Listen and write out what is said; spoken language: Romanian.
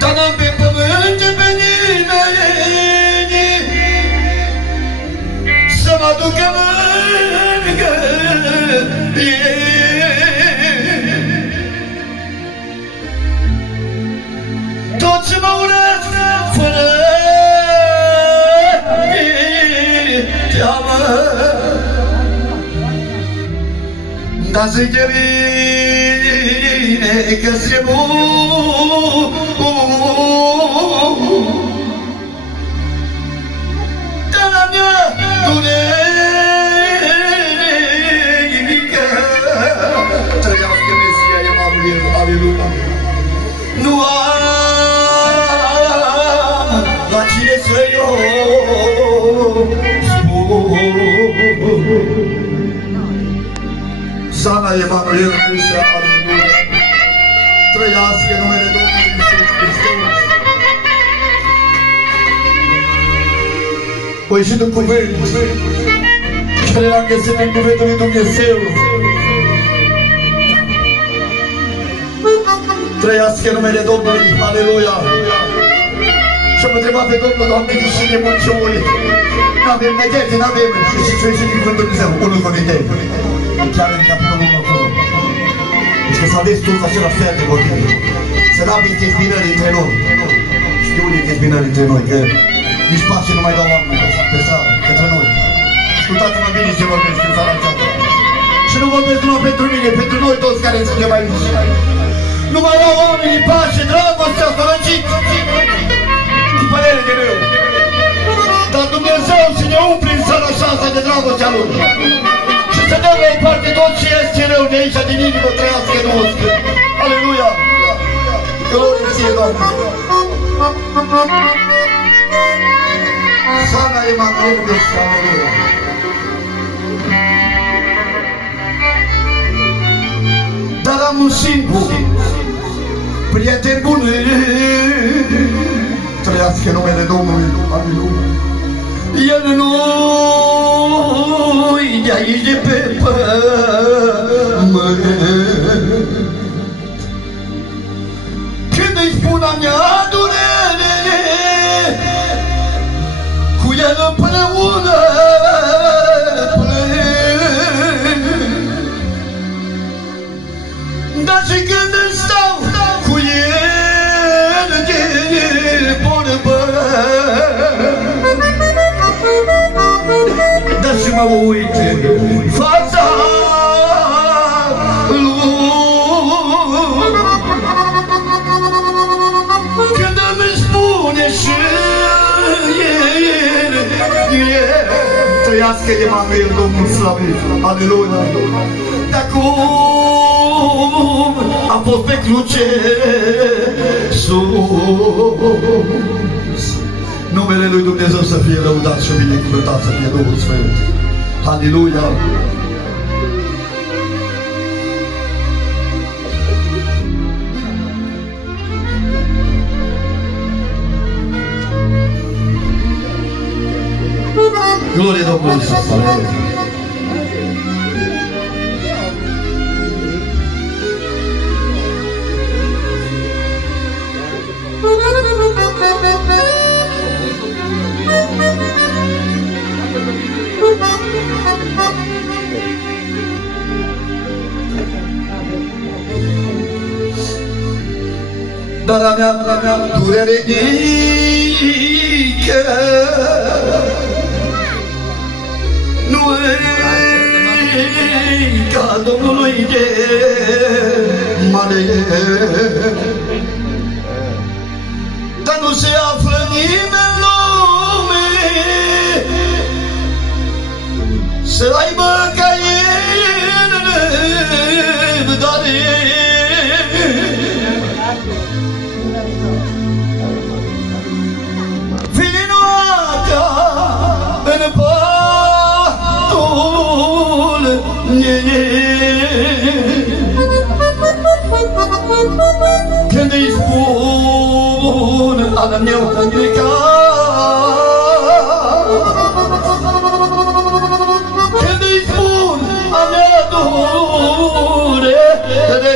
Dar n-am pe pământ pe nimeni să mă ducă lângă ei. Toți mă urăsc fără teamă, dar zic de mine că-s e bun. Dar la mea durerică trăiască Mesia Emanuel, aleluia. Nu am la cine să-i o spun. Sana Emanuel, Mesia, aleluia. Trăiască numele Domnului Iisus Hristos. Păi și de cuvânt care l-am găsit în cuvântul lui Dumnezeu. Trăiască numele Domnului, aleluia. Și-am întrebat pe Domnul, Doamne, de cine munciuri? N-avem nădejde, n-avem. Și ce ieși din cuvântul Dumnezeu? 1 Corinteni. Chiar în capitolul 1 acolo. Deci că s-a des toți același fel de motive. Să n-aveți dezbinări între noi. Știu unde e dezbinări între noi, că nici pașii nu mai dau oameni pe țară, către noi. Ascultați-mă bine ce vorbesc în țara aceasta. Și nu vorbesc numai pentru mine, pentru noi toți care suntem aici. Nu mai dau oamenii pace, dragostea, s-a răcit. Cu părere de rău. Dar Dumnezeu să ne umple în țara aceasta de dragostea Lui. Și să dăm la o parte tot ce este rău de aici, din inimă trăiască noastră. Aleluia! Glorie ție, Doamne! Sana Emanuel, Mesia, aleluia! Dar am un singur prieten bun, trăiască numele Domnului, aleluia! El nu-i de aici de pe pământ. Când îi spun a mea durere, cu el împreună plâng. Dar și când îmi stau cu el de vorbă, dar și mă uit în fața lui, când îmi spune și el, trăiască Emanuel, Domnul slavit, aleluia. Dar cum a fost pe cruce sus, numele lui Dumnezeu să fie lăudat și binecuvântat să fie Duhul Sfânt. Aleluia! Glorie Domnului Iisus! Aleluia! Dar a mea durere mică nu-i ca Domnului de mare, dar nu se află nimeni în lume să aibă ca el răbdare. Vine noaptea în patul când îi spun al meu plecat, când îi spun a mea durere,